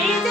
Ladies it.